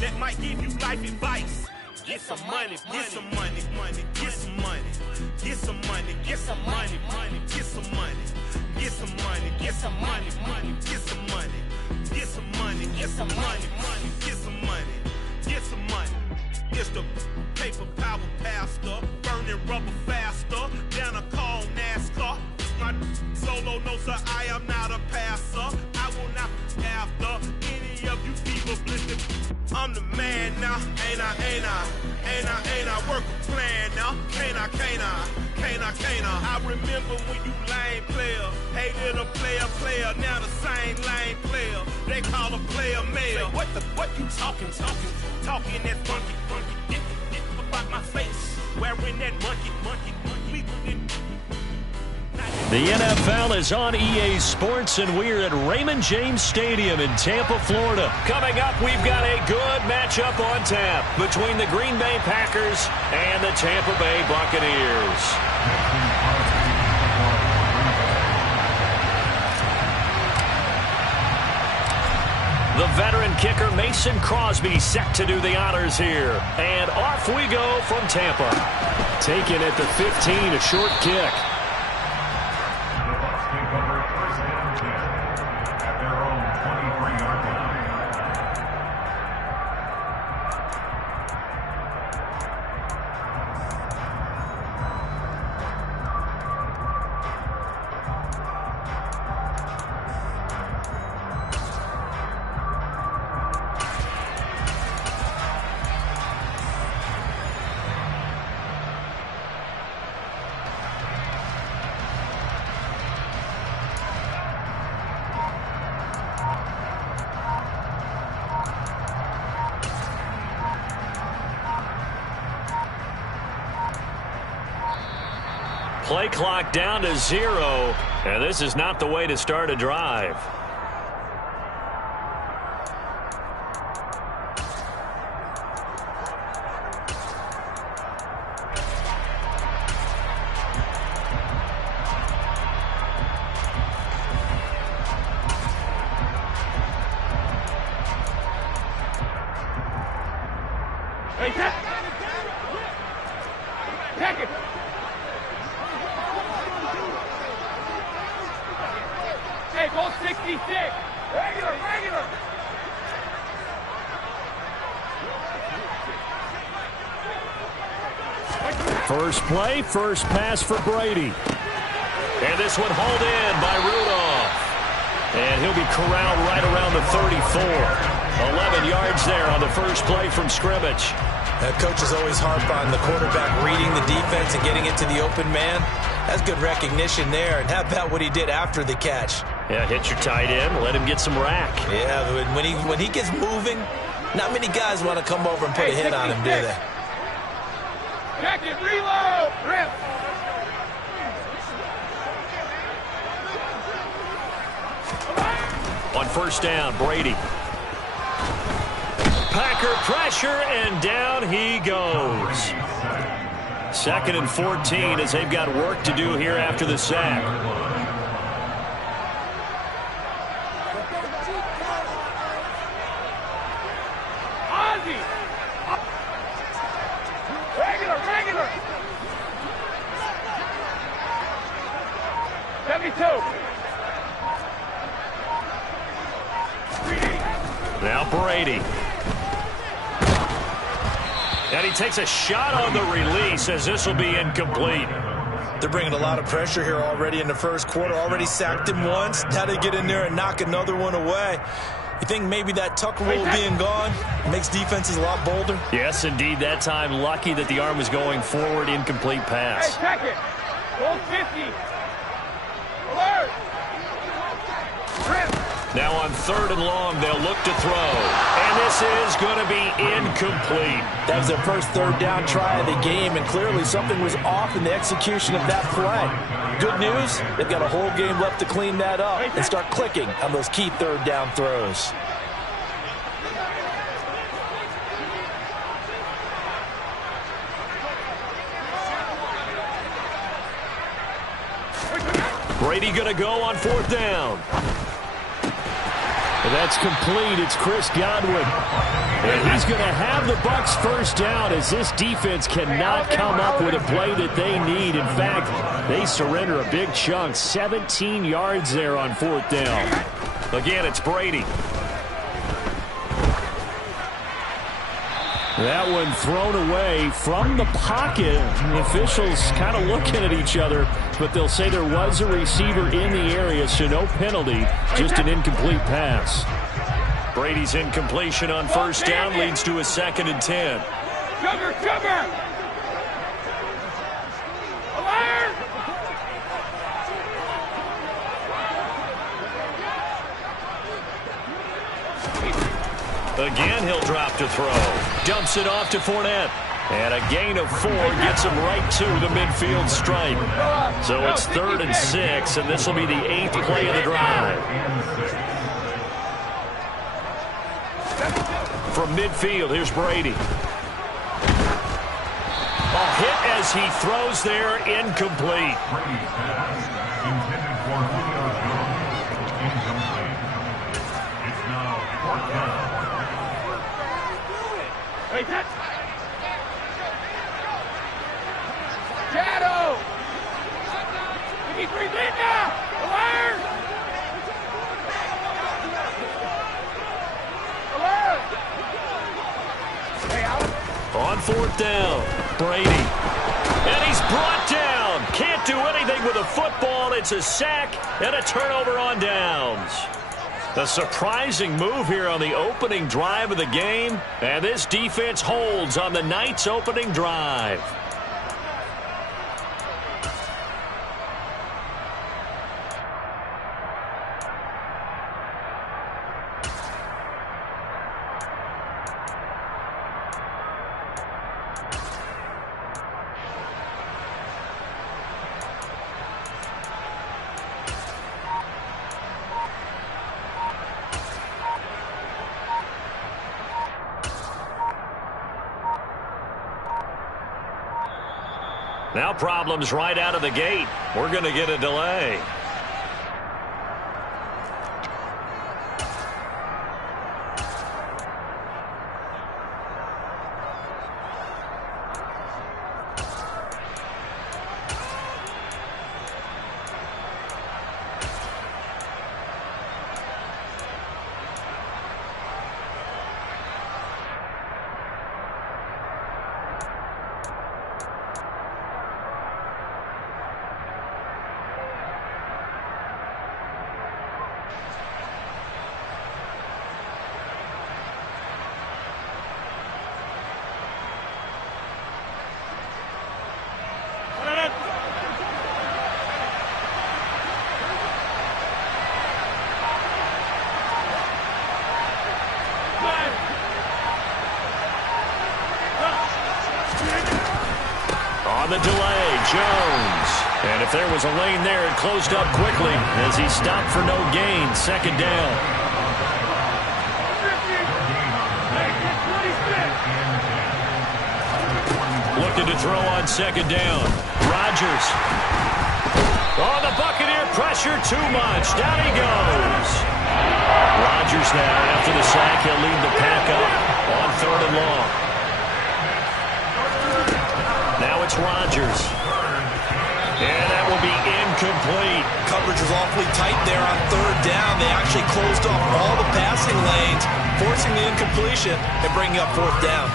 that might give you life advice. Get some money, get some money, get some money, get some money, get some money, get some money, get some money, get some money, get some money, get some money, get some money, get some money, get some money. It's the paper power pastor, burning rubber faster, down a call NASCAR. My solo knows that I am not a passer. I will not after any of you people blistered. I'm the man now, ain't I work a plan now, can't I? I remember when you lame player, hated a player, now the same lame player, they call a player male. What you talking that funky, get about my face, wearing that monkey, The NFL is on EA Sports, and we're at Raymond James Stadium in Tampa, Florida. Coming up, we've got a good matchup on tap between the Green Bay Packers and the Tampa Bay Buccaneers. The veteran kicker Mason Crosby set to do the honors here. And off we go from Tampa. Taken at the 15, a short kick. Play clock down to 0, and this is not the way to start a drive. Take it. Hey, go 66. Regular. First play, first pass for Brady. And this one hauled in by Rudolph. And he'll be corralled right around the 34. 11 yards there on the first play from scrimmage. Coaches always harp on the quarterback reading the defense and getting it to the open man. That's good recognition there. And how about what he did after the catch? Yeah, hit your tight end, let him get some rack. Yeah, when he gets moving, not many guys want to come over and put a hit on him, do they? Check it, reload, rip. On first down, Brady. Packer pressure, and down he goes. 2nd and 14 as they've got work to do here after the sack. Regular. 72. Now Brady. And he takes a shot on the release as this will be incomplete. They're bringing a lot of pressure here already in the first quarter. Already sacked him once. Now they get in there and knock another one away. You think maybe that tuck rule being gone makes defenses a lot bolder? Yes, indeed. That time, lucky that the arm was going forward. Incomplete pass. Hey, check it. Goal 50. Alert. Rip. Now on 3rd and long, they'll look to throw. And this is going to be incomplete. That was their first 3rd down try of the game, and clearly something was off in the execution of that play. Good news, they've got a whole game left to clean that up and start clicking on those key 3rd down throws. Brady going to go on 4th down. And that's complete. It's Chris Godwin. And he's going to have the Bucs first down as this defense cannot come up with a play that they need. In fact, they surrender a big chunk. 17 yards there on 4th down. Again, it's Brady. That one thrown away from the pocket. The officials kind of looking at each other, but they'll say there was a receiver in the area, so no penalty, just an incomplete pass. Brady's incompletion on first down leads to a 2nd and 10. Cover! Alert! Again, he'll drop to throw. Dumps it off to Fournette. And a gain of 4 gets him right to the midfield stripe. So it's 3rd and 6, and this will be the 8th play of the drive. From midfield, here's Brady. A hit as he throws there, incomplete. Shadow! Give me 3 men now! Alert! Alert! Hey, on 4th down, Brady. And he's brought down. Can't do anything with a football. It's a sack and a turnover on downs. A surprising move here on the opening drive of the game. And this defense holds on the night's opening drive. Now problems right out of the gate. We're going to get a delay. The delay, Jones. And if there was a lane there, it closed up quickly as he stopped for no gain. 2nd down. Looking to throw on 2nd down. Rodgers. Oh, the Buccaneer pressure too much. Down he goes. Rodgers now, after the sack, he'll lead the pack up on 3rd and long. Now it's Rodgers. And that will be incomplete. Coverage was awfully tight there on 3rd down. They actually closed off all the passing lanes, forcing the incompletion and bringing up 4th down.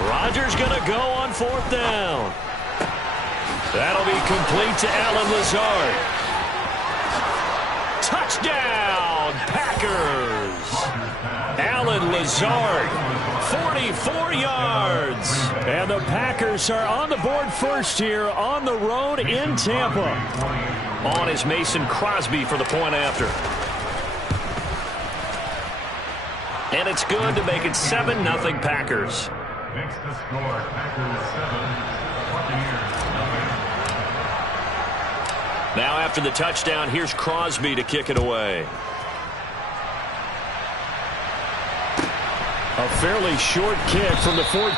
Rodgers going to go on 4th down. That'll be complete to Allen Lazard. Touchdown, Packers. Allen Lazard, 44 yards. And the Packers are on the board first here on the road in Tampa. On is Mason Crosby for the point after. And it's good to make it 7-0 Packers. Makes the score Packers 7, Buccaneers nothing. Now after the touchdown, here's Crosby to kick it away. A fairly short kick from the 14. The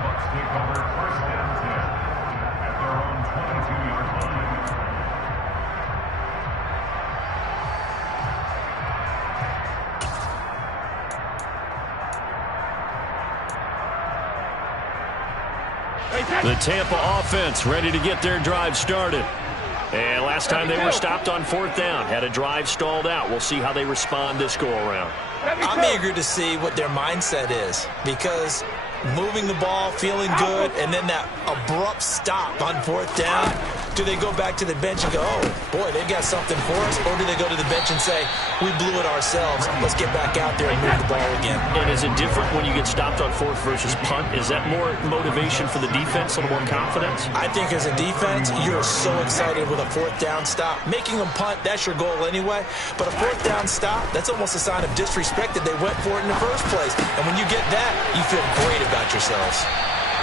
Bucs take over first and 10 at their own 22-yard line. The Tampa offense ready to get their drive started. And last time they were stopped on 4th down, had a drive stalled out. We'll see how they respond this go-around. I'm eager to see what their mindset is, because moving the ball, feeling good, and then that abrupt stop on 4th down, do they go back to the bench and go, oh, boy, they've got something for us? Or do they go to the bench and say, we blew it ourselves, let's get back out there and move the ball again? And is it different when you get stopped on 4th versus punt? Is that more motivation for the defense, a little more confidence? I think as a defense, you're so excited with a 4th down stop. Making them punt, that's your goal anyway. But a 4th down stop, that's almost a sign of disrespect that they went for it in the first place. And when you get that, you feel great about yourselves.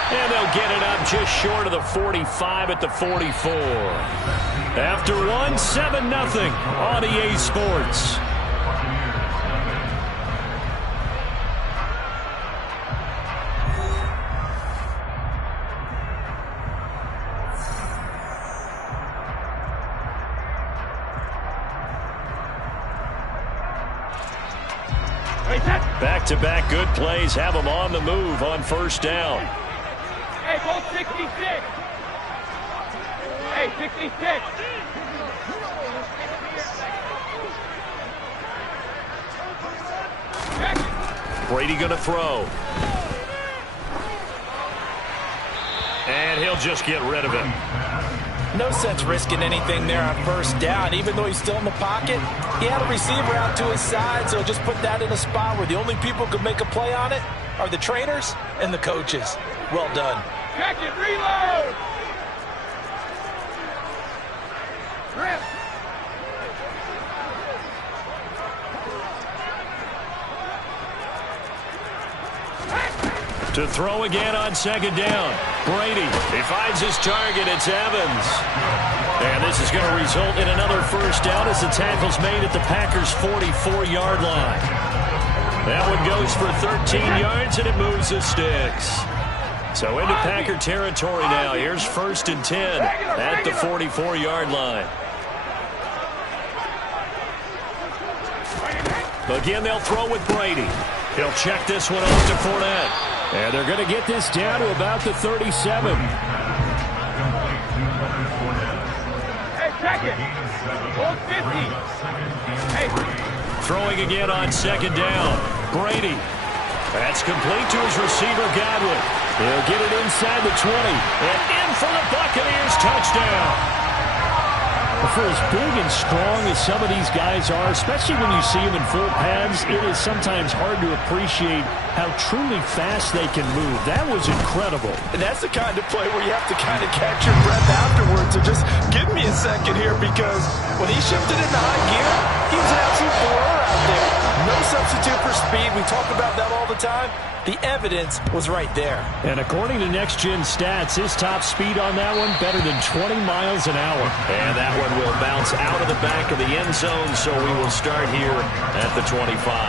And they'll get it up just short of the 45 at the 44. After one, 7-0 on EA Sports. Back-to-back good plays have them on the move on 1st down. Hey, go 66. Hey, 66. Brady going to throw. And he'll just get rid of it. No sense risking anything there on 1st down. Even though he's still in the pocket, he had a receiver out to his side, so just put that in a spot where the only people who could make a play on it are the trainers and the coaches. Well done. Check it, reload. Rip. To throw again on 2nd down. Brady, he finds his target. It's Evans. And this is going to result in another 1st down as the tackle's made at the Packers' 44-yard line. That one goes for 13 yards, and it moves the sticks. So into Packer territory now. Here's 1st and 10 at the 44-yard line. Again, they'll throw with Brady. He'll check this one off to Fournette. And they're going to get this down to about the 37. Hey, check it. Hold 50. Hey. Throwing again on 2nd down. Brady. That's complete to his receiver, Godwin. He'll get it inside the 20. And in for the Buccaneers touchdown. For as big and strong as some of these guys are, especially when you see them in full pads, it is sometimes hard to appreciate how truly fast they can move. That was incredible. And that's the kind of play where you have to kind of catch your breath afterwards. So just give me a second here, because when he shifted into high gear, he was an absolute blower out there. No substitute for speed. We talk about that all the time. The evidence was right there. And according to Next Gen Stats, his top speed on that one, better than 20 miles an hour. And that one will bounce out of the back of the end zone, so we will start here at the 25.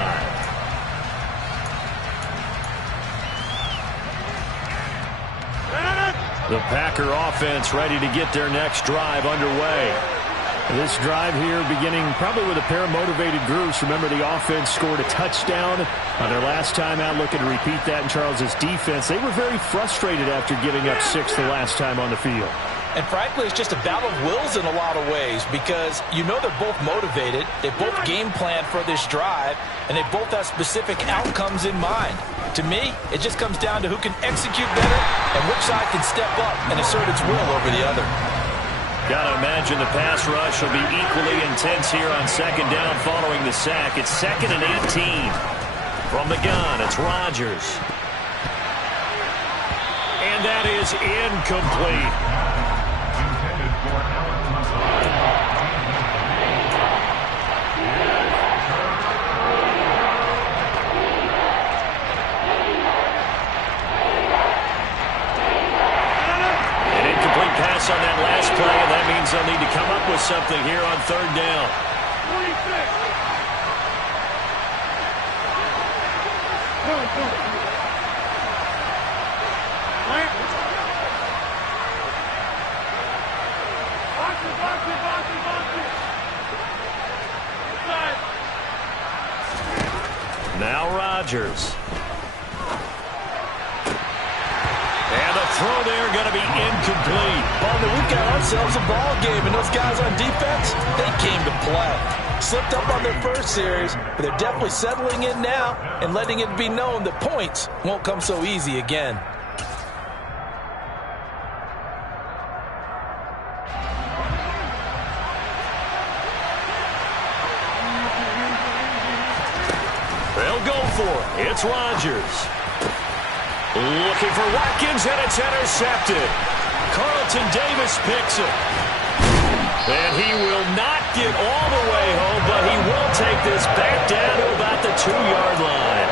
The Packer offense ready to get their next drive underway. This drive here beginning probably with a pair of motivated groups. Remember, the offense scored a touchdown on their last time out. Looking to repeat that in Charles's defense. They were very frustrated after giving up 6 the last time on the field. And frankly, it's just a battle of wills in a lot of ways, because you know they're both motivated. They both game plan for this drive, and they both have specific outcomes in mind. To me, it just comes down to who can execute better and which side can step up and assert its will over the other. Got to imagine the pass rush will be equally intense here on 2nd down following the sack. It's 2nd and 18. From the gun, it's Rodgers. And that is incomplete. up with something here on third down. 46. Now Rodgers. And the throw there going to be incomplete. We've got ourselves a ball game, and those guys on defense, they came to play. Slipped up on their first series, but they're definitely settling in now and letting it be known that points won't come so easy again. They'll go for it. It's Rodgers. Looking for Watkins, and it's intercepted. Carlton Davis picks it. And he will not get all the way home, but he will take this back down to about the 2-yard line.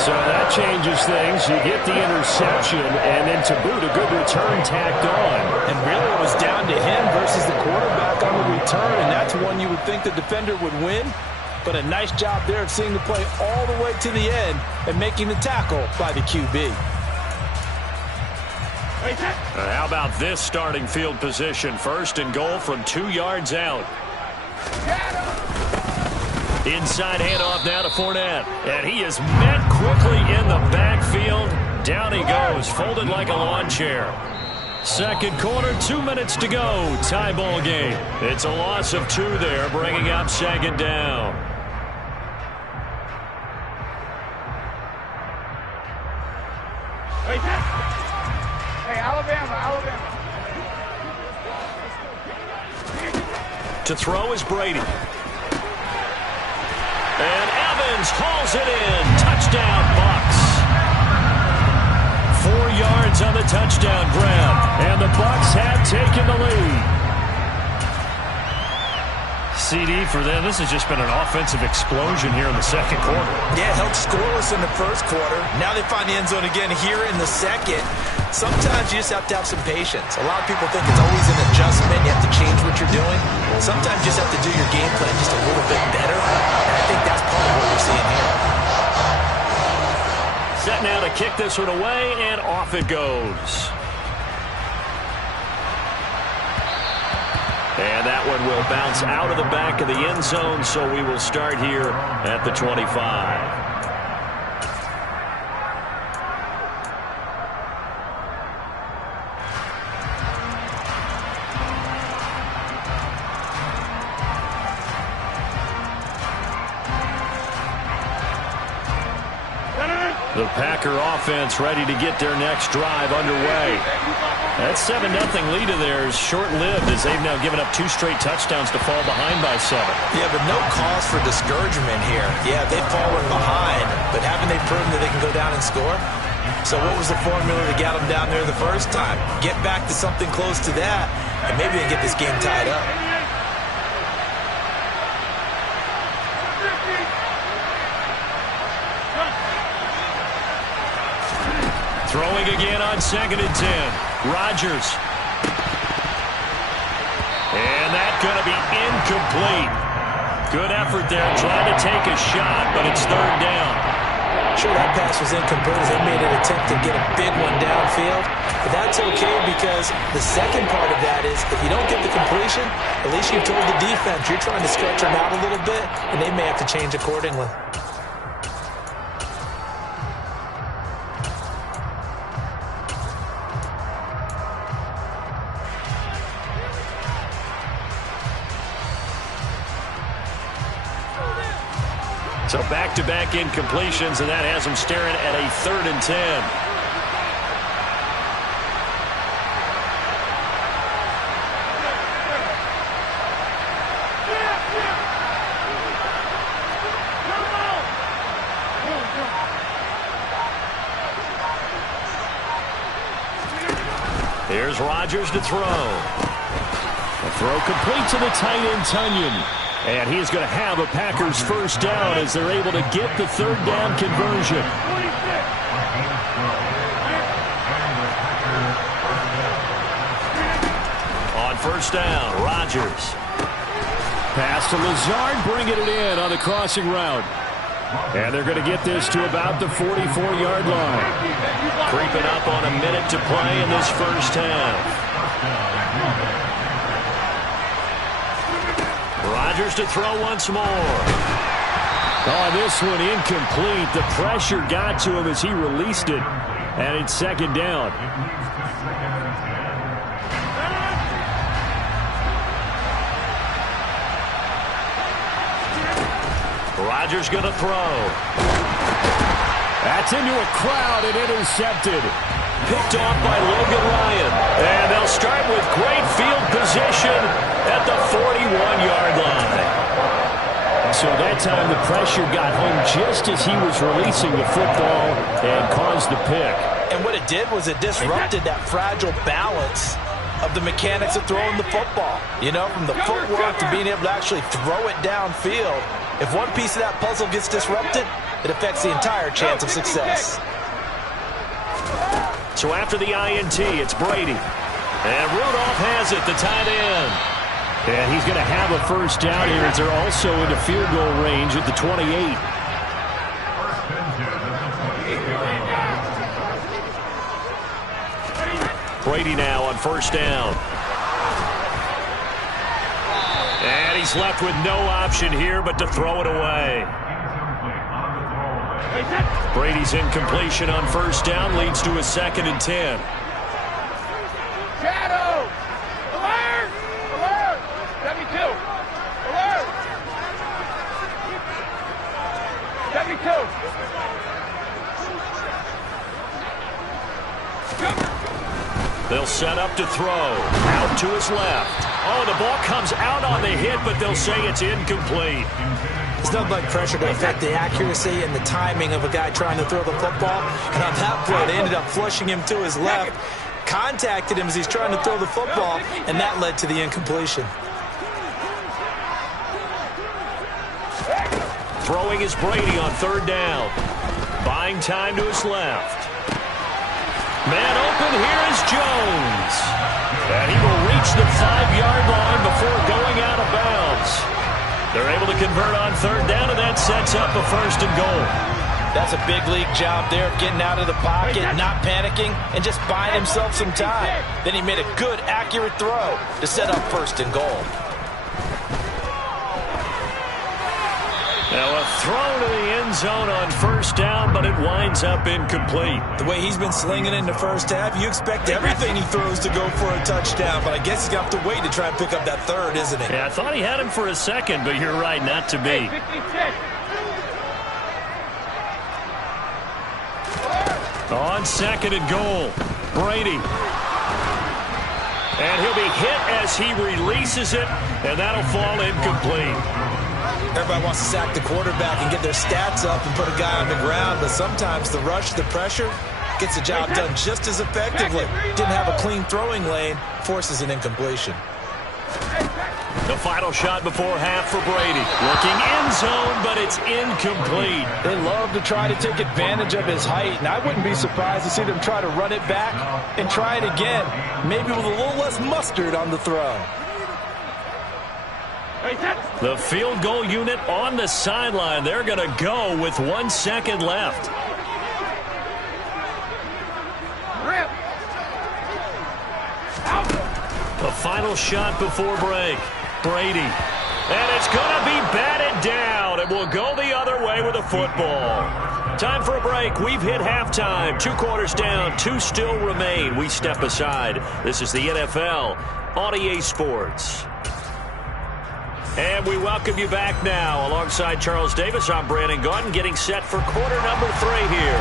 So that changes things. You get the interception, and then to boot, a good return tacked on. And really it was down to him versus the quarterback on the return, and that's one you would think the defender would win. But a nice job there of seeing the play all the way to the end and making the tackle by the QB. How about this starting field position? First and goal from 2 yards out. Inside handoff now to Fournette. And he is met quickly in the backfield. Down he goes, folded like a lawn chair. Second quarter, 2 minutes to go. Tie ball game. It's a loss of 2 there, bringing up second down. Hey, Alabama. To throw is Brady. And Evans hauls it in. Touchdown, Bucs. 4 yards on the touchdown grab. And the Bucs have taken the lead. CD for them. This has just been an offensive explosion here in the second quarter. Yeah, held scoreless in the first quarter. Now they find the end zone again here in the second. Sometimes you just have to have some patience. A lot of people think it's always an adjustment. You have to change what you're doing. Sometimes you just have to do your game plan just a little bit better. And I think that's part of what we're seeing here. Set now to kick this one away, and off it goes. And that one will bounce out of the back of the end zone, so we will start here at the 25. The Packer offense ready to get their next drive underway. That 7-0 lead of theirs short-lived as they've now given up 2 straight touchdowns to fall behind by 7. Yeah, but no cause for discouragement here. Yeah, they've fallen behind, but haven't they proven that they can go down and score? So what was the formula that got them down there the first time? Get back to something close to that, and maybe they get this game tied up. Throwing again on 2nd and 10. Rodgers. And that's going to be incomplete. Good effort there trying to take a shot, but it's 3rd down. Sure, that pass was incomplete as they made an attempt to get a big one downfield. But that's okay because the second part of that is if you don't get the completion, at least you've told the defense you're trying to stretch them out a little bit, and they may have to change accordingly. So back-to-back incompletions, and that has them staring at a 3rd and 10. Here's Rodgers to throw. A throw complete to the tight end, Tunyon. And he's going to have a Packers first down as they're able to get the 3rd down conversion. On first down. Rodgers. Pass to Lazard, bringing it in on the crossing route. And they're going to get this to about the 44-yard line. Creeping up on a minute to play in this first half. Rodgers to throw once more. Oh, this one incomplete. The pressure got to him as he released it. And it's second down. Rodgers going to throw. That's into a crowd and intercepted. Picked off by Logan Ryan. And they'll start with great field position at the 41-yard line. So that time the pressure got home just as he was releasing the football and caused the pick. And what it did was it disrupted that fragile balance of the mechanics of throwing the football. You know, from the footwork to being able to actually throw it downfield. If one piece of that puzzle gets disrupted, it affects the entire chance of success. So after the INT, it's Brady. And Rudolph has it, the tight end. And he's going to have a first down here as they're also into field goal range at the 28. Brady now on first down. And he's left with no option here but to throw it away. Brady's incompletion on first down leads to a 2nd and 10. Shadow! Alert! Alert! 72! Alert! 72! They'll set up to throw. Out to his left. Oh, the ball comes out on the hit, but they'll say it's incomplete. It's nothing like pressure to affect the accuracy and the timing of a guy trying to throw the football. And on that play, they ended up flushing him to his left, contacted him as he's trying to throw the football, and that led to the incompletion. Throwing is Brady on third down. Buying time to his left. Man open, here is Jones. And he will reach the 5-yard line before going out of bounds. They're able to convert on third down, and that sets up a 1st and goal. That's a big league job there, getting out of the pocket, not panicking, and just buying himself some time. Then he made a good, accurate throw to set up 1st and goal. Now a throw to the end zone on first down, but it winds up incomplete. The way he's been slinging in the first half, you expect everything he throws to go for a touchdown, but I guess he's going to have to wait to try and pick up that third, isn't he? Yeah, I thought he had him for a second, but you're right, not to be. On 2nd and goal, Brady. And he'll be hit as he releases it, and that'll fall incomplete. Everybody wants to sack the quarterback and get their stats up and put a guy on the ground, but sometimes the rush, the pressure, gets the job done just as effectively. Didn't have a clean throwing lane, forces an incompletion. The final shot before half for Brady. Looking end zone, but it's incomplete. They love to try to take advantage of his height, and I wouldn't be surprised to see them try to run it back and try it again, maybe with a little less mustard on the throw. The field goal unit on the sideline. They're going to go with 1 second left. The final shot before break. Brady. And it's going to be batted down. It will go the other way with a football. Time for a break. We've hit halftime. 2 quarters down. 2 still remain. We step aside. This is the NFL on EA Sports. And we welcome you back now. Alongside Charles Davis, I'm Brandon Gaudin, getting set for quarter number 3 here.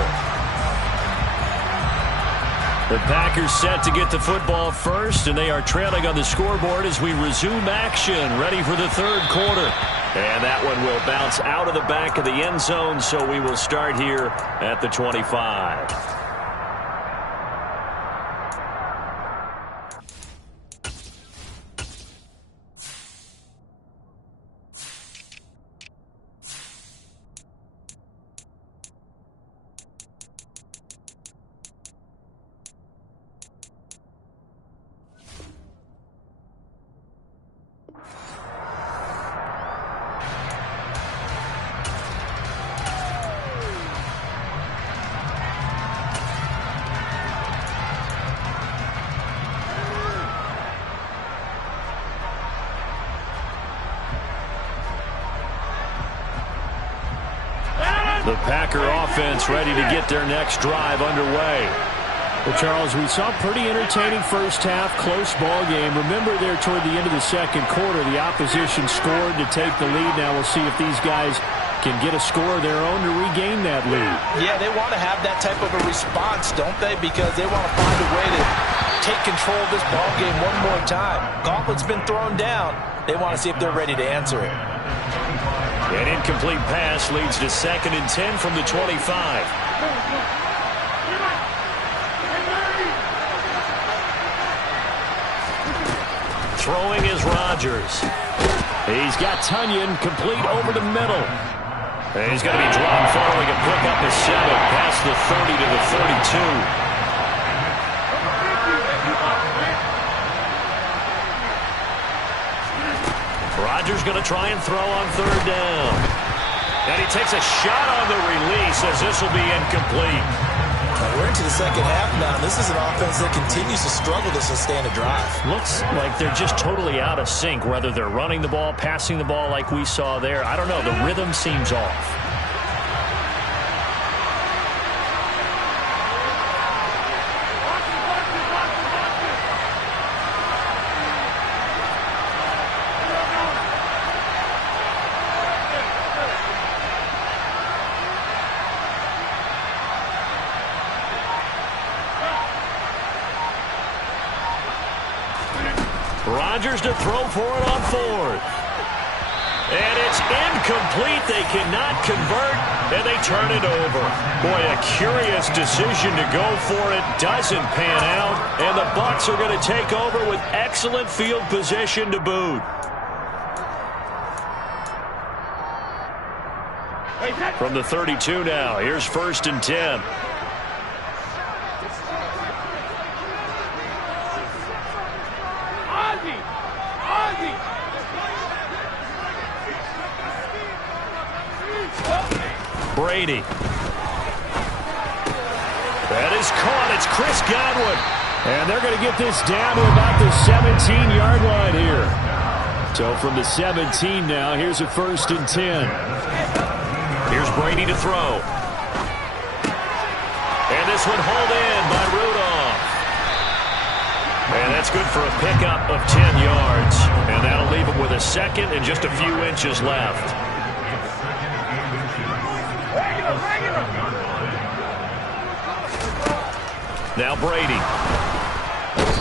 The Packers set to get the football first, and they are trailing on the scoreboard as we resume action, ready for the 3rd quarter. And that one will bounce out of the back of the end zone, so we will start here at the 25. The Packer offense ready to get their next drive underway. Well, Charles, we saw a pretty entertaining first half, close ball game. Remember there toward the end of the second quarter, the opposition scored to take the lead. Now we'll see if these guys can get a score of their own to regain that lead. Yeah, they want to have that type of a response, don't they? Because they want to find a way to take control of this ball game one more time. Gauntlet's been thrown down. They want to see if they're ready to answer it. An incomplete pass leads to 2nd and 10 from the 25. Throwing is Rodgers. He's got Tunyon complete over the middle. And he's going to be dropped following a pickup of 7 past the 30 to the 32. Rodgers going to try and throw on 3rd down. And he takes a shot on the release as this will be incomplete. We're into the second half now. This is an offense that continues to struggle to sustain a drive. Looks like they're just totally out of sync, whether they're running the ball, passing the ball like we saw there. I don't know. The rhythm seems off. Rodgers to throw for it on 4th. And it's incomplete. They cannot convert, and they turn it over. Boy, a curious decision to go for it. Doesn't pan out, and the Bucs are going to take over with excellent field position to boot. From the 32 now, here's 1st and 10. Brady. That is caught. It's Chris Godwin. And they're going to get this down to about the 17-yard line here. So from the 17 now, here's a 1st and 10. Here's Brady to throw. And this one hauled in by Rudolph. And that's good for a pickup of 10 yards. And that'll leave him with a 2nd and just a few inches left. Now Brady.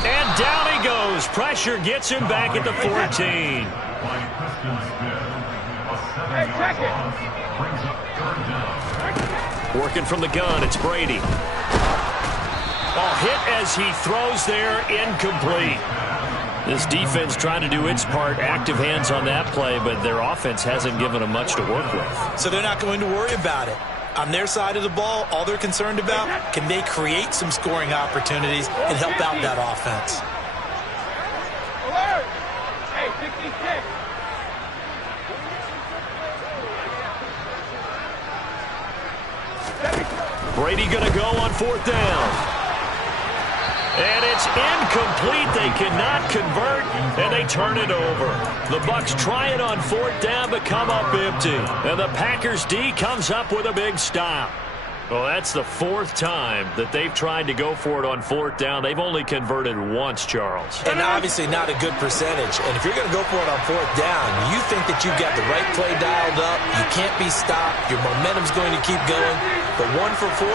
And down he goes. Pressure gets him back at the 14. Working from the gun, it's Brady. Hit as he throws there, incomplete. This defense trying to do its part, active hands on that play, but their offense hasn't given them much to work with. So they're not going to worry about it. On their side of the ball, all they're concerned about, can they create some scoring opportunities and help out that offense? Brady going to go on 4th down. And it's incomplete. They cannot convert, and they turn it over. The Bucs try it on 4th down, but come up empty. And the Packers D comes up with a big stop. Well, that's the 4th time that they've tried to go for it on 4th down. They've only converted once, Charles. And obviously not a good percentage. And if you're going to go for it on 4th down, you think that you've got the right play dialed up. You can't be stopped. Your momentum's going to keep going. But 1 for 4,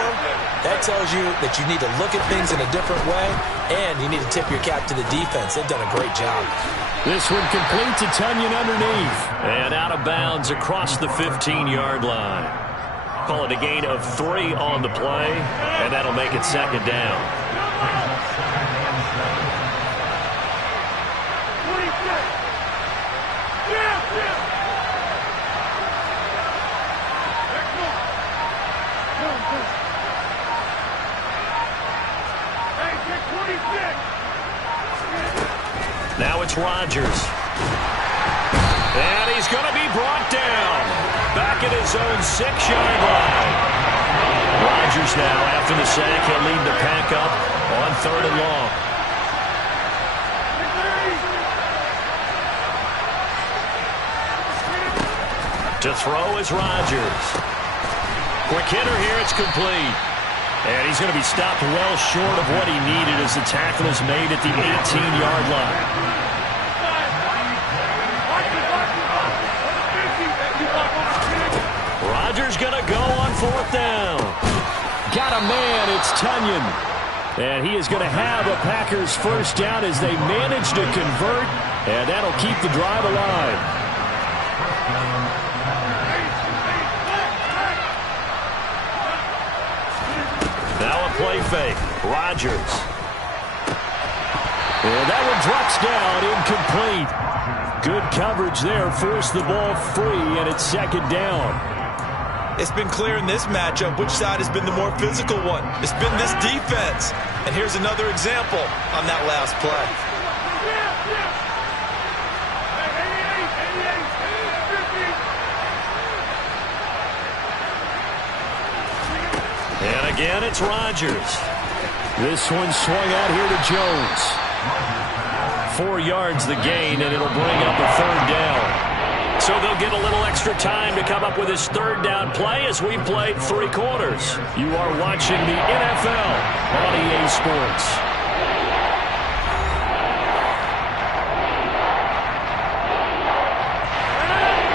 that tells you that you need to look at things in a different way, and you need to tip your cap to the defense. They've done a great job. This one complete to Tunyon underneath. And out of bounds across the 15-yard line. Call it a gain of 3 on the play, and that'll make it 2nd down. Now it's Rodgers. And he's going to be brought down. Back at his own 6-yard line. Rodgers now, after the sack, he'll lead the pack up on 3rd and long. To throw is Rodgers. Quick hitter here. It's complete. And he's going to be stopped well short of what he needed as the tackle is made at the 18-yard line. Rodgers going to go on 4th down. Got a man. It's Tunyon. And he is going to have a Packers first down as they manage to convert. And that'll keep the drive alive. Now a play fake. Rodgers. And that one drops down, incomplete. Good coverage there. Forced the ball free, and it's 2nd down. It's been clear in this matchup which side has been the more physical one. It's been this defense. And here's another example on that last play. And again, it's Rodgers. This one swung out here to Jones. 4 yards the gain, and it'll bring up a 3rd down. So they'll get a little extra time to come up with his 3rd down play as we played 3 quarters. You are watching the NFL on EA Sports.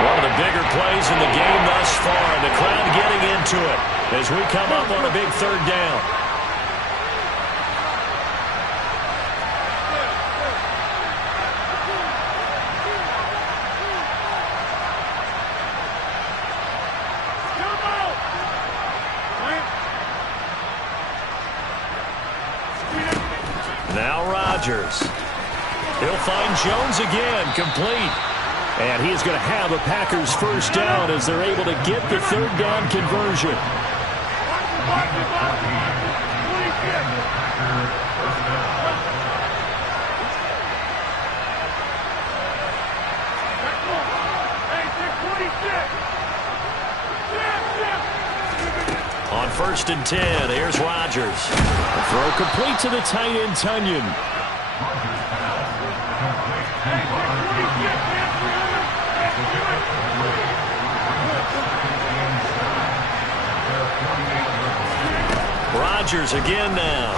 One of the bigger plays in the game thus far. The crowd getting into it as we come up on a big 3rd down. Now Rodgers. He'll find Jones again, complete. And he is going to have a Packers first down as they're able to get the 3rd down conversion. On 1st and 10, here's Rodgers. Throw complete to the tight end, Tunyon. Rodgers again now.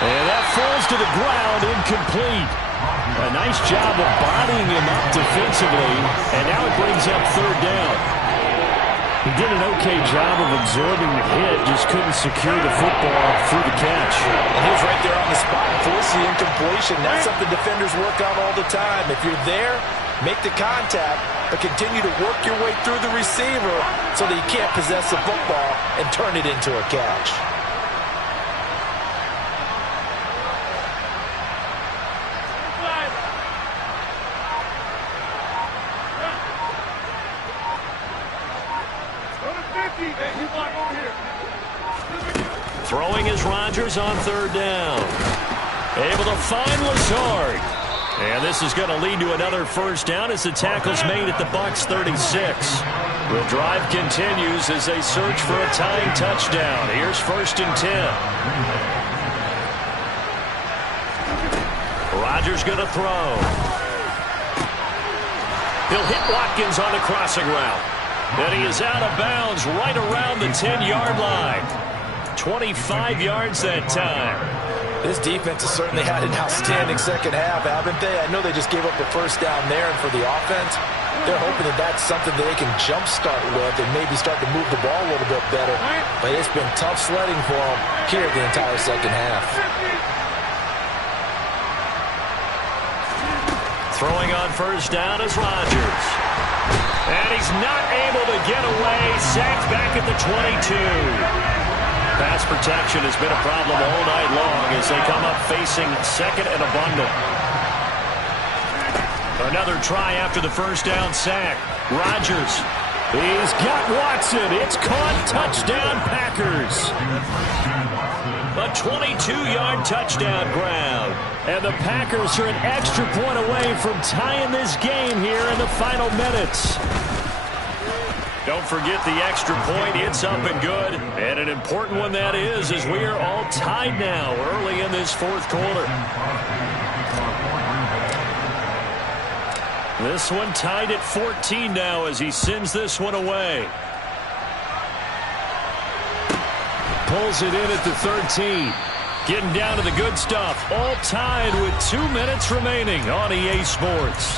And that falls to the ground, incomplete. A nice job of bodying him up defensively, and now it brings up 3rd down. He did an okay job of absorbing the hit, just couldn't secure the football through the catch. And he was right there on the spot and forced the incompletion. That's something defenders work on all the time. If you're there, make the contact, but continue to work your way through the receiver so that you can't possess the football and turn it into a catch. Throwing is Rodgers on 3rd down. Able to find Lazard. And this is going to lead to another first down as the tackle's made at the Bucs 36. The drive continues as they search for a tying touchdown. Here's 1st and 10. Rodgers going to throw. He'll hit Watkins on the crossing route. And he is out of bounds right around the 10-yard line. 25 yards that time. This defense has certainly had an outstanding second half, haven't they? I know they just gave up the first down there, and for the offense, they're hoping that that's something that they can jumpstart with and maybe start to move the ball a little bit better. But it's been tough sledding for them here the entire second half. Throwing on 1st down is Rodgers. And he's not able to get away. Sacked back at the 22. Pass protection has been a problem all night long as they come up facing 2nd and a bundle. Another try after the first down sack. Rodgers. He's got Watson. It's caught. Touchdown, Packers. A 22-yard touchdown grab. And the Packers are an extra point away from tying this game here in the final minutes. Don't forget the extra point. It's up and good. And an important one that is, as we are all tied now early in this 4th quarter. This one tied at 14 now as he sends this one away. Pulls it in at the 13. Getting down to the good stuff. All tied with 2 minutes remaining on EA Sports.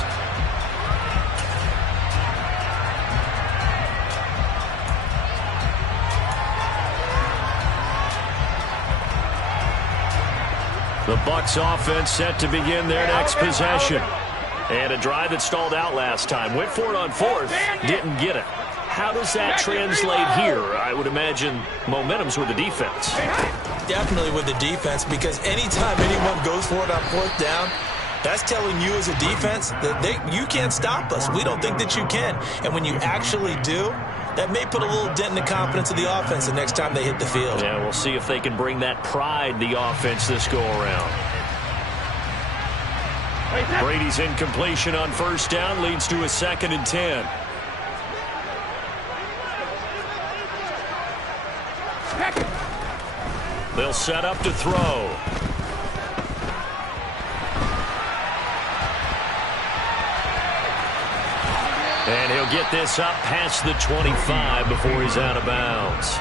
The Bucs offense set to begin their next possession. And a drive that stalled out last time. Went for it on fourth. Didn't get it. How does that translate here? I would imagine momentum's with the defense. Definitely with the defense, because anytime anyone goes for it on fourth down, that's telling you as a defense that you can't stop us. We don't think that you can. And when you actually do, that may put a little dent in the confidence of the offense the next time they hit the field. Yeah, we'll see if they can bring that pride, the offense, this go-around. Brady's incompletion on first down leads to a 2nd and 10. They'll set up to throw. And he'll get this up past the 25 before he's out of bounds.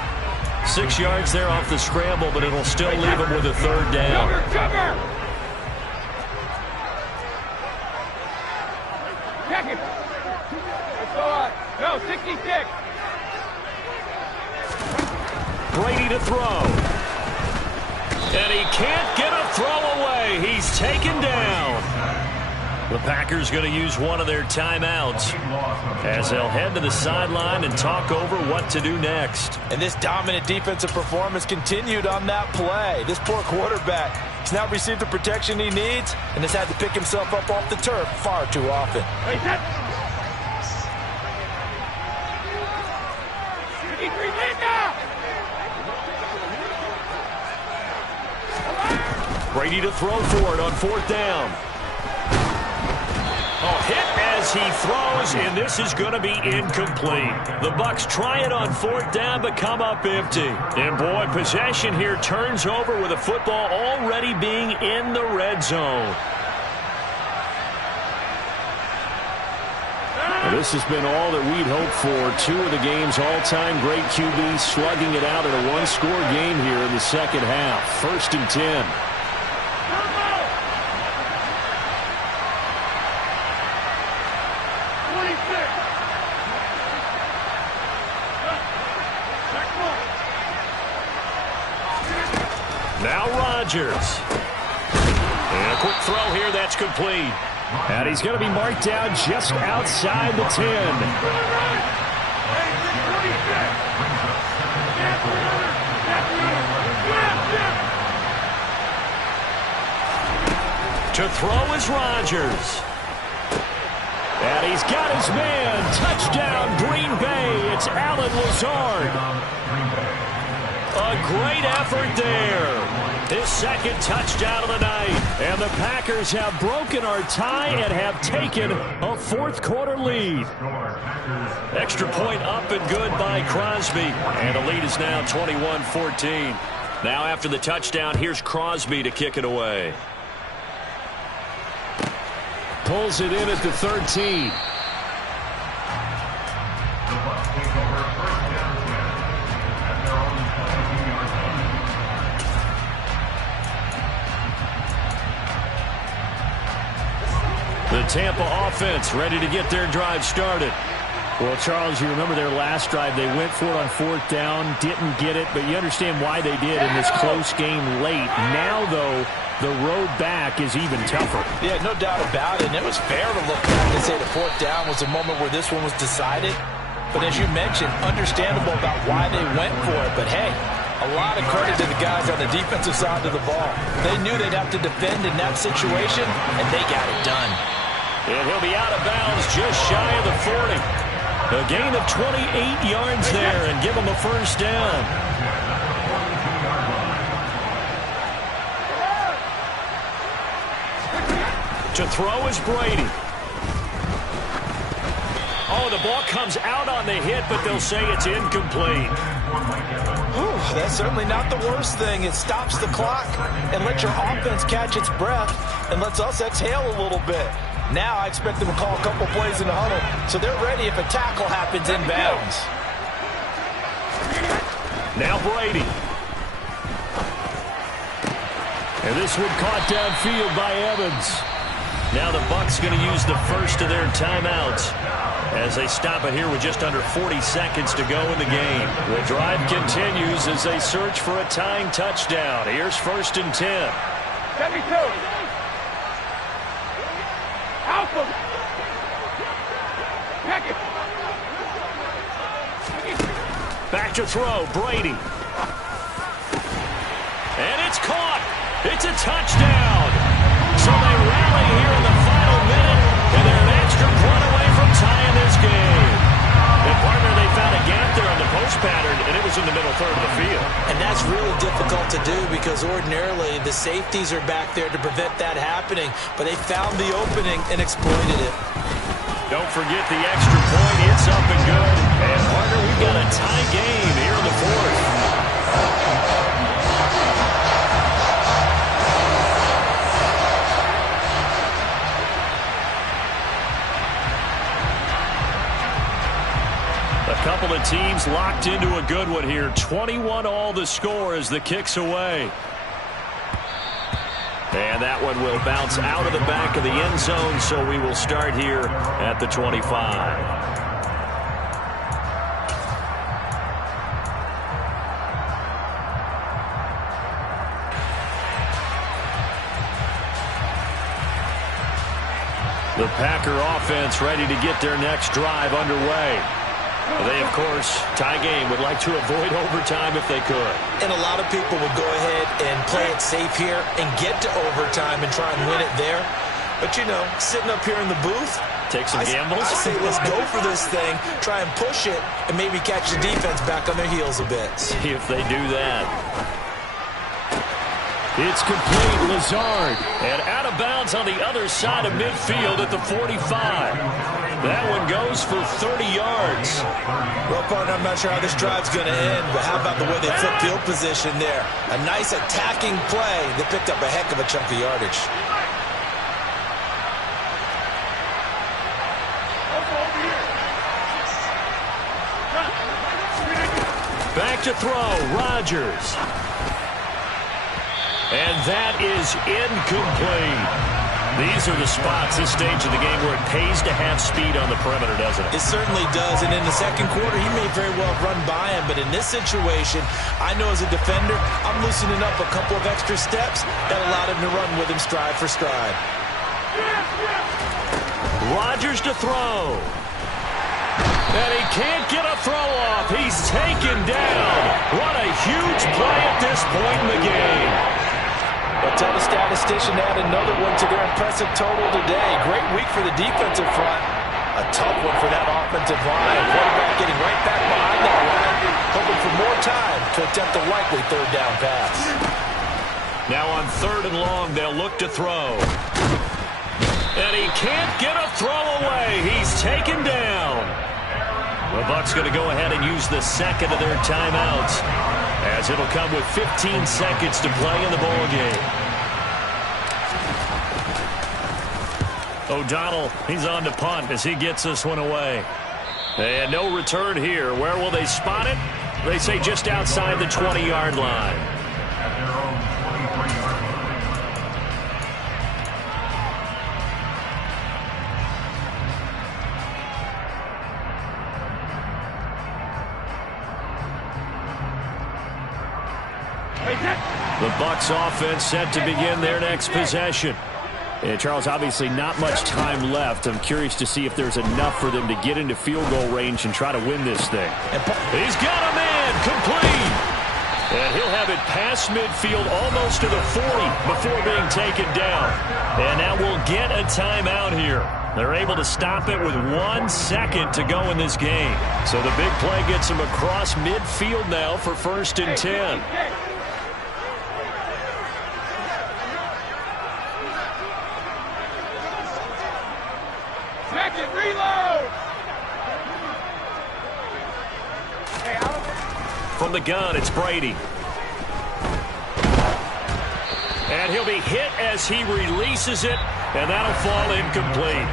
6 yards there off the scramble, but it'll still leave him with a 3rd down. Check it. Let's go on. No, 66. Brady to throw. And he can't get a throw away. He's taken down. The Packers going to use one of their timeouts as they'll head to the sideline and talk over what to do next. And this dominant defensive performance continued on that play. This poor quarterback has now received the protection he needs and has had to pick himself up off the turf far too often. Brady to throw for it on 4th down. Oh, hit as he throws, and this is going to be incomplete. The Bucs try it on 4th down, but come up empty. And, boy, possession here turns over with the football already being in the red zone. Well, this has been all that we'd hoped for. 2 of the game's all-time great QBs slugging it out in a one-score game here in the second half. 1st and 10. Now Rodgers. And a quick throw here, that's complete. And he's going to be marked down just outside the 10. To throw is Rodgers. And he's got his man. Touchdown, Green Bay. It's Allen Lazard. A great effort there. His 2nd touchdown of the night. And the Packers have broken our tie and have taken a 4th quarter lead. Extra point up and good by Crosby. And the lead is now 21-14. Now after the touchdown, here's Crosby to kick it away. Pulls it in at the 13. The Tampa offense ready to get their drive started. Well, Charles, you remember their last drive. They went for it on 4th down, didn't get it, but you understand why they did in this close game late. Now, though, the road back is even tougher. Yeah, no doubt about it. And it was fair to look back and say the 4th down was the moment where this one was decided. But as you mentioned, understandable about why they went for it. But, hey, a lot of credit to the guys on the defensive side of the ball. They knew they'd have to defend in that situation, and they got it done. And he'll be out of bounds just shy of the 40. A gain of 28 yards there and give him a 1st down. To throw is Brady. Oh, the ball comes out on the hit, but they'll say it's incomplete. That's certainly not the worst thing. It stops the clock and lets your offense catch its breath and lets us exhale a little bit. Now I expect them to call a couple plays in the huddle, so they're ready if a tackle happens inbounds. Now Brady. And this one caught downfield by Evans. Now the Bucs going to use the first of their timeouts as they stop it here with just under 40 seconds to go in the game. The drive continues as they search for a tying touchdown. Here's 1st and 10. 72. Alpha. Package. Back to throw, Brady. And it's caught. It's a touchdown. So they rally here in the final minute, and they're an extra point away from tying this game. And partner, they found a gap there on the post pattern, and it was in the middle third of the field. And that's really difficult to do because ordinarily the safeties are back there to prevent that happening. But they found the opening and exploited it. Don't forget the extra point. It's up and good. And partner, we've got a tie game here in the fourth. A couple of teams locked into a good one here. 21 all the score as the kick's away. And that one will bounce out of the back of the end zone, so we will start here at the 25. The Packer offense ready to get their next drive underway. They, of course, tie game, would like to avoid overtime if they could. And a lot of people would go ahead and play it safe here and get to overtime and try and win it there. But, you know, sitting up here in the booth, take some gambles. I say let's go for this thing, try and push it, and maybe catch the defense back on their heels a bit. See if they do that. It's complete. Lazard. And out of bounds on the other side of midfield at the 45. That one goes for 30 yards. Well, partner, I'm not sure how this drive's going to end, but how about the way they flip field position there? A nice attacking play that picked up a heck of a chunk of yardage. Back to throw, Rodgers. And that is incomplete. These are the spots, this stage of the game, where it pays to have speed on the perimeter, doesn't it? It certainly does, and in the second quarter, he may very well run by him, but in this situation, I know as a defender, I'm loosening up a couple of extra steps that allowed him to run with him stride for stride. Rodgers to throw. And he can't get a throw off. He's taken down. What a huge play at this point in the game. But tell the statistician to add another one to their impressive total today. Great week for the defensive front. A tough one for that offensive line. Quarterback getting right back behind that line, hoping for more time to attempt a likely third down pass. Now on 3rd and long, they'll look to throw. And he can't get a throw away. He's taken down. The Bucs going to go ahead and use the second of their timeouts, as it'll come with 15 seconds to play in the ball game. O'Donnell, he's on to punt as he gets this one away. And no return here. Where will they spot it? They say just outside the 20-yard line. At their own 23-yard line. The Bucs offense set to begin their next possession. And Charles, obviously not much time left. I'm curious to see if there's enough for them to get into field goal range and try to win this thing. He's got a man complete. And he'll have it past midfield almost to the 40 before being taken down. And now we'll get a timeout here. They're able to stop it with 1 second to go in this game. So the big play gets them across midfield now for 1st and 10. Reload! From the gun, it's Brady. And he'll be hit as he releases it, and that'll fall incomplete.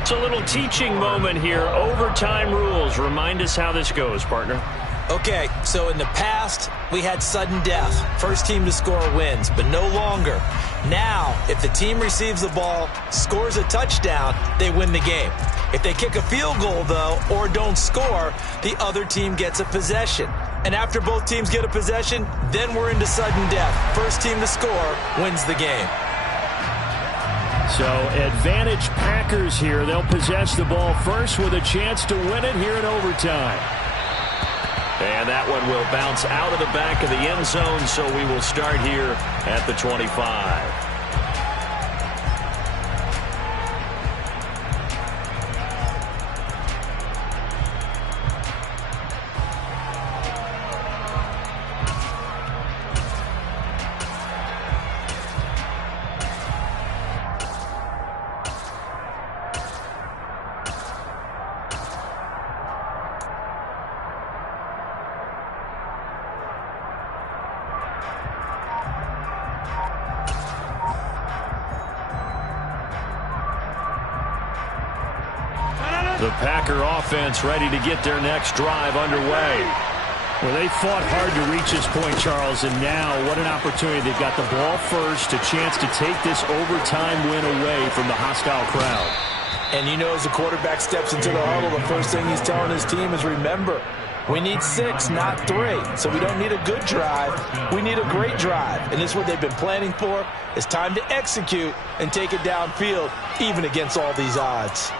It's a little teaching moment here. Overtime rules. Remind us how this goes, partner. Okay, so in the past, we had sudden death. First team to score wins, but no longer. Now, if the team receives the ball, scores a touchdown, they win the game. If they kick a field goal, though, or don't score, the other team gets a possession. And after both teams get a possession, then we're into sudden death. First team to score wins the game. So, advantage Packers here. They'll possess the ball first with a chance to win it here in overtime. And that one will bounce out of the back of the end zone, so we will start here at the 25. The Packer offense ready to get their next drive underway. Well, they fought hard to reach this point, Charles, and now what an opportunity. They've got the ball first, a chance to take this overtime win away from the hostile crowd. And you know, as the quarterback steps into the huddle, the first thing he's telling his team is, remember, we need 6, not 3. So we don't need a good drive. We need a great drive. And this is what they've been planning for. It's time to execute and take it downfield, even against all these odds.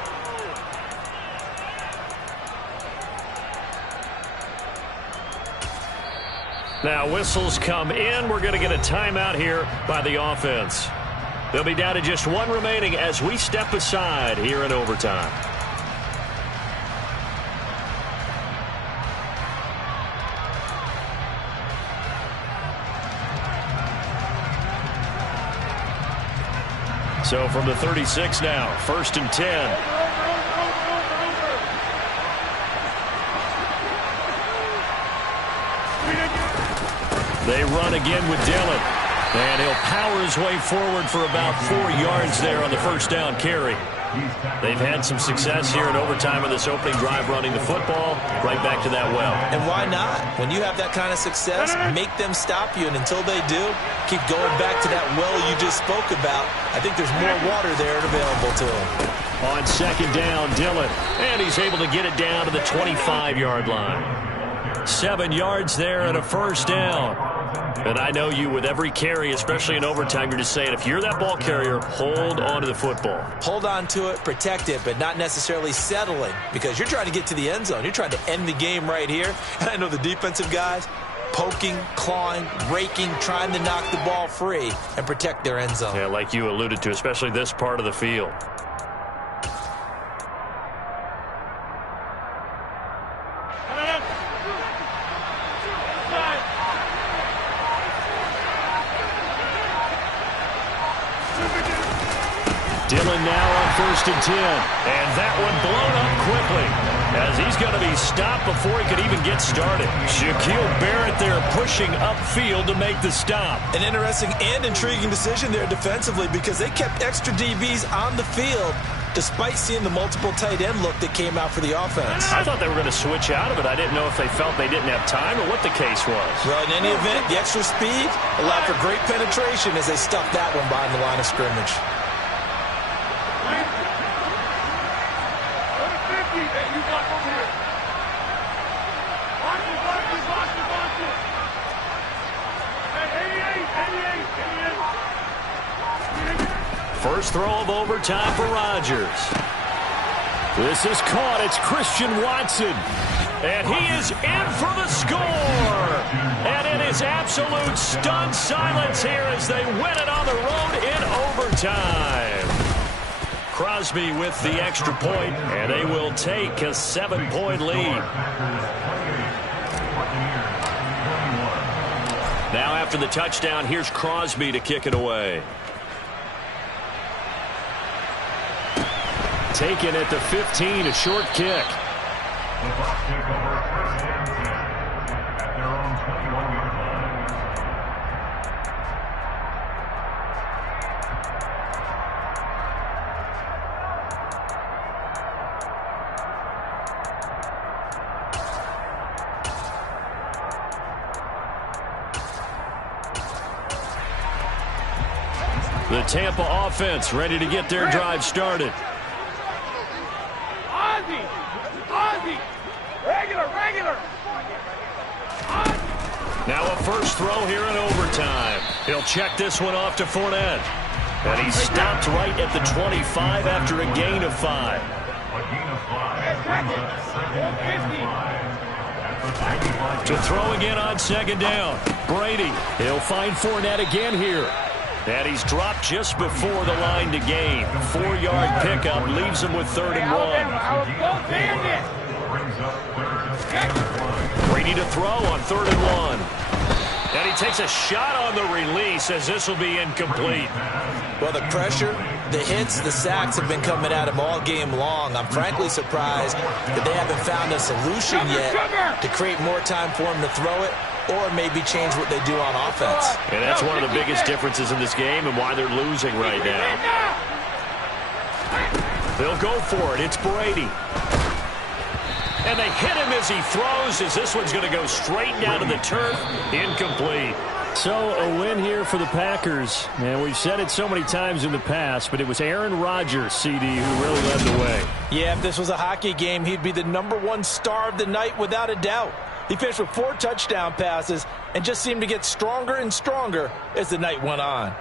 Now whistles come in. We're going to get a timeout here by the offense. They'll be down to just one remaining as we step aside here in overtime. So from the 36 now, 1st and 10. They run again with Dillon. And he'll power his way forward for about 4 yards there on the first down carry. They've had some success here in overtime in this opening drive running the football. Right back to that well. And why not? When you have that kind of success, make them stop you. And until they do, keep going back to that well you just spoke about. I think there's more water there available to him. On 2nd down, Dillon. And he's able to get it down to the 25-yard line. 7 yards there and a first down. And I know you, with every carry, especially in overtime, you're just saying, if you're that ball carrier, hold on to the football. Hold on to it, protect it, but not necessarily settling, because you're trying to get to the end zone. You're trying to end the game right here. And I know the defensive guys, poking, clawing, raking, trying to knock the ball free and protect their end zone. Yeah, like you alluded to, especially this part of the field. Dillon now on 1st and 10. And that one blown up quickly as he's going to be stopped before he could even get started. Shaquille Barrett there pushing upfield to make the stop. An interesting and intriguing decision there defensively, because they kept extra DBs on the field despite seeing the multiple tight end look that came out for the offense. I thought they were going to switch out of it. I didn't know if they felt they didn't have time or what the case was. Well, in any event, the extra speed allowed for great penetration as they stuffed that one behind the line of scrimmage. First throw of overtime for Rodgers. This is caught. It's Christian Watson. And he is in for the score. And it is absolute stunned silence here as they win it on the road in overtime. Crosby with the extra point, and they will take a 7-point lead. Now after the touchdown, here's Crosby to kick it away. Taken at the 15, a short kick. The Bucs take over 1st and 10 at their own 21-yard line. The Tampa offense ready to get their drive started. Ozzy! Ozzy! Regular! Now a first throw here in overtime. He'll check this one off to Fournette. And he stopped right at the 25 after a gain of 5. A gain of 5 brings up 2nd and 5. To throw again on 2nd down. Brady, he'll find Fournette again here. And he's dropped just before the line to gain. 4-yard pickup leaves him with 3rd and 1. Brady to throw on 3rd and 1. And he takes a shot on the release as this will be incomplete. Well, the pressure, the hits, the sacks have been coming at him all game long. I'm frankly surprised that they haven't found a solution yet to create more time for him to throw it or maybe change what they do on offense. And that's one of the biggest differences in this game and why they're losing right now. They'll go for it. It's Brady. And they hit him as he throws, as this one's going to go straight down to the turf. Incomplete. So a win here for the Packers. And we've said it so many times in the past, but it was Aaron Rodgers, CD, who really led the way. Yeah, if this was a hockey game, he'd be the #1 star of the night without a doubt. He finished with 4 touchdown passes and just seemed to get stronger and stronger as the night went on.